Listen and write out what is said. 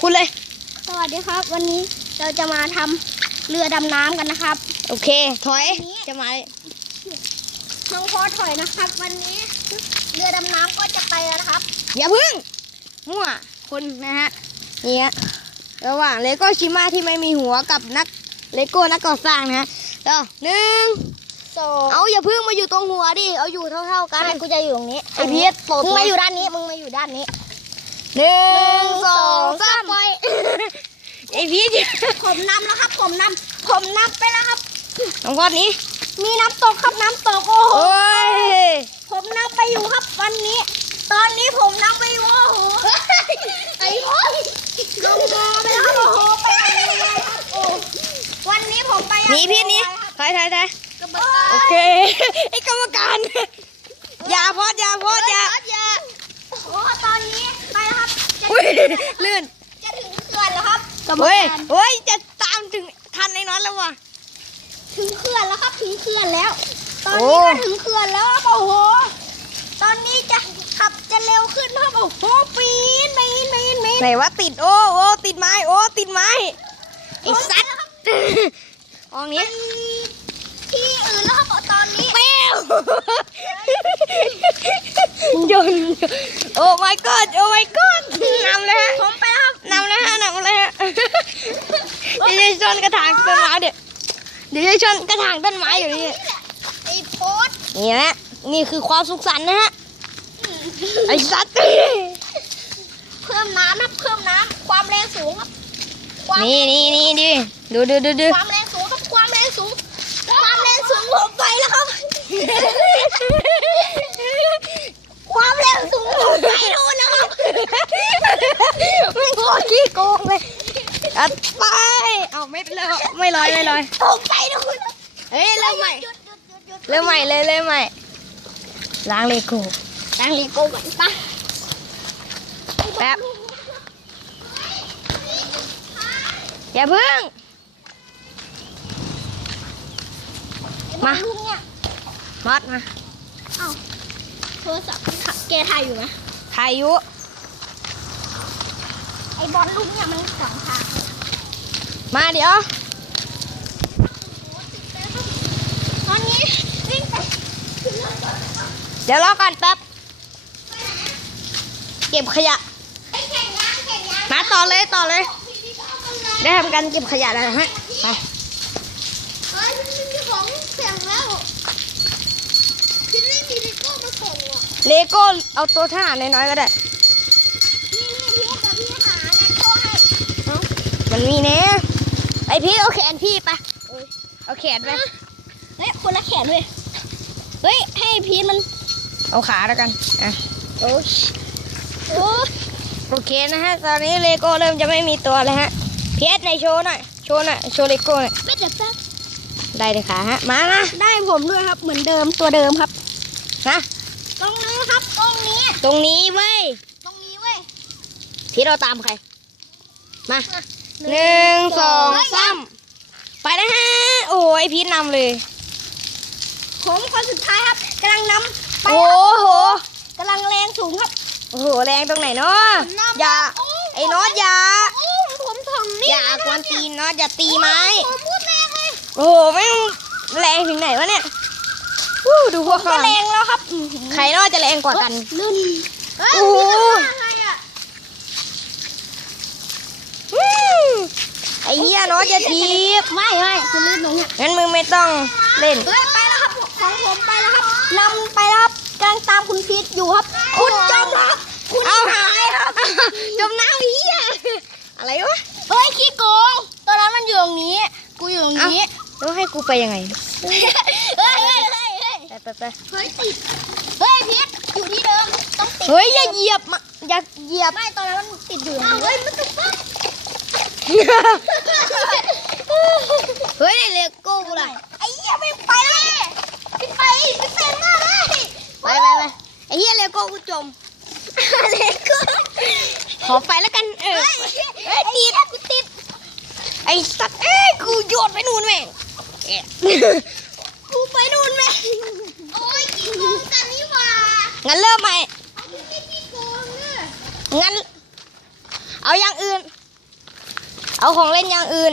พูดเลย สวัสดีครับ วันนี้เราจะมาทำเรือดำน้ำกันนะครับ โอเค ถอย จะมาน้องพอถอยนะครับ วันนี้เรือดำน้ำก็จะไปแล้วนะครับอย่าพึ่ง มั่ว คนนะฮะ นี่ฮะ ระหว่างเลโก้ชิมาที่ไม่มีหัวกับนักเลโก้นักก่อสร้างนะฮะเดี๋ยวหนึ่ง สองเอาอย่าพึ่งมาอยู่ตรงหัวดิ เอาอยู่เท่าๆกันกันกูจะอยู่ตรงนี้ไอพีชปลดมึงเลมายอยู่ด้านนี้ มึงมาอยู่ด้านนี้ หนึ่งสองสามปล่อยไอพีชผมนำแล้วครับ ผมนำผมนำไปแล้วครับน้องพอดนี้ มีน้ำตกครับน้ำตกโอ้โหโอ้ยผมนำไปอยู่ครับวันนี้ ตอนนี้ผมนำไปอยู่โอ้โหไอ้พ่อลงมาไปแล้วครับโอ้โหไปไหนเลยครับโอ้วันนี้ผมไปหนีพีชหนี้ถอยถอยถอยกรรมการโอเคไอกรรมการอย่าพอดอย่าพอดอย่า ลื่นจะถึงเขื่อนแล้วครับกรรมเฮ้ยการเฮ้ยจะตามถึงทันไอ้น็อตแล้วว่ะถึงเขื่อนแล้วครับ ถึงเขื่อนแล้ว ตอนโอ้นี้ก็ถึงเขื่อนแล้วครับโอ้โห ตอนนี้จะขับจะเร็วขึ้นครับโอ้โหปีนปีนปีนปีนไหนว่าติดโอ้โอ้ติดไม้โอ้ติดไม้ไอ้สัตว์อองนี้ที่อื่นแล้วครับตอนนี้เป้วโยนโอ้ my god โอ้ my god นำเลยฮะผมไปแล้วครับนำเลยฮะนำเลยฮะเดี๋ยวจะชนกระถางต้นไม้เดี๋ยวเดี๋ยวจะชนกระถางต้นไม้อยู่นี่ไอ้โพสต์นี่นะนี่คือความสุขสันต์นะฮะไอ้สัตว์เพิ่มน้ำครับเพิ่มน้ำความแรงสูงครับความนี่นี่นี่ดิดูดูดูดูความแรงสูงครับความแรงสูงความแรงสูงผมไปแล้วครับ ความแรงสูงผมไปนู่นแล้วครับ ไม่โคตรขี้โกงเลย อัดไป เอาไม่เลอยไม่ลอยไม่ลอยผมไปนู่นเฮ้ยเริ่มใหม่ หยุดหยุดหยุดหยุดเริ่มใหม่เลยเริ่มใหม่ ล้างเลโก้ตั้งลีโก้ก่อนปะแป๊บ อย่าพึ่ง มาลุงเนี่ยมอดมาเอ้าโทรศัพท์แกถ่ายอยู่ไหมพายุไอ้บอลลูกเนี่ยมันขวางทาง มาเดี๋ยวตอนนี้วิ่งไปขึ้นรถก่อนเดี๋ยวรอก่อนแป๊บ เก็บขยะไอ้แข่งยางแข่งยางมาต่อเลยต่อเลยพี่พี่ก็เอากำลังได้ทำการเก็บขยะแล้วนะฮะไปเฮ้ยมันมีของเสียงแล้วพี่ไม่มีลิโก้มาส่งอะเลโก้เอาตัวทหารน้อยๆก็ได้นี่นี่พี่กับพี่หาลิโก้ให้มันมีเน่ไอ พี่เอาแขนพี่ไปเอาแขนไปเฮ้ยคนละแขนเลยเฮ้ยให้พีทมันเอาขาแล้วกันอะโอ้ยโอ้ยโอเคนะฮะ ตอนนี้เลโก้เริ่มจะไม่มีตัวแล้วฮะเพียสในโชว์หน่อยโชว์หน่อยโชว์เลโก้หน่อยไม่เจ็บแป๊บได้เลยขาฮะมานะได้ผมด้วยครับเหมือนเดิมตัวเดิมครับฮะตรงนี้ครับตรงนี้ ตรงนี้เว้ยตรงนี้เว้ยพี่เราตามใครมา หนึ่งสองสามไปนะฮะ โอ้ยพีทนำเลย ผมคนสุดท้ายครับกำลังนำไปโอ้ครับโหกำลังแรงสูงครับ โอ้โหแรงตรงไหนเนาะอย่า ไอ้น็อตอย่าโอ้ผมถึงนี่อย่ากวนตีนน็อตอย่าตีไม้ผมพูดแรงเลยโอ้โหแม่งแรงถึงไหนวะเนี่ยวู้ดูพวกก็เขาแรงแล้วครับ ใครน่าจะแรงกว่ากันลื่นเฮ้ยโอ้โหพี่จะมาไงอะอืมไอ้เหี้ยน็อตอย่าทีบไม่ไม่คือลื่นตรงเนี้ยงั้นมึงไม่ต้องเล่นเฮ้ยไปแล้วครับของผมไปแล้วครับนำไปแล้วครับกำลังตามคุณพีทอยู่ครับ คุณจมครับคุณหายครับจมน้ำไอ้เหี้ยอะไรวะเฮ้ยขี้โกงตอนนั้นมันอยู่ตรงนี้ กูอยู่ตรงนี้แล้วให้กูไปยังไงเฮ้ยเฮ้ยเฮ้ยไปไปไปเฮ้ยติดเฮ้ยพีทอยู่ที่เดิมต้องติดเฮ้ยอย่าเหยียบมาอย่าเหยียบไม่ตอนนั้นมันติดอยู่เฮ้ยมันติดปั๊บ เฮ้ยเลโก้กูล่ะไอ้เหี้ยไม่ไปเลยไม่ไปไม่เต้นมากเลยไปไปไปไอ้เหี้ยเลโก้กูจมเลโก้ขอไปแล้วกันเออเฮ้ยติดกูติดไอ้สัตว์เอ้ยกูโยนไปนู่นแม่งแอะกูไปนู่นแม่โอ้ยขี้โกงกันนี่หว่างั้นเริ่มใหม่ไม่ขี้โกงเนี่ยงั้นเอาอย่างอื่น เอาของเล่นอย่างอื่น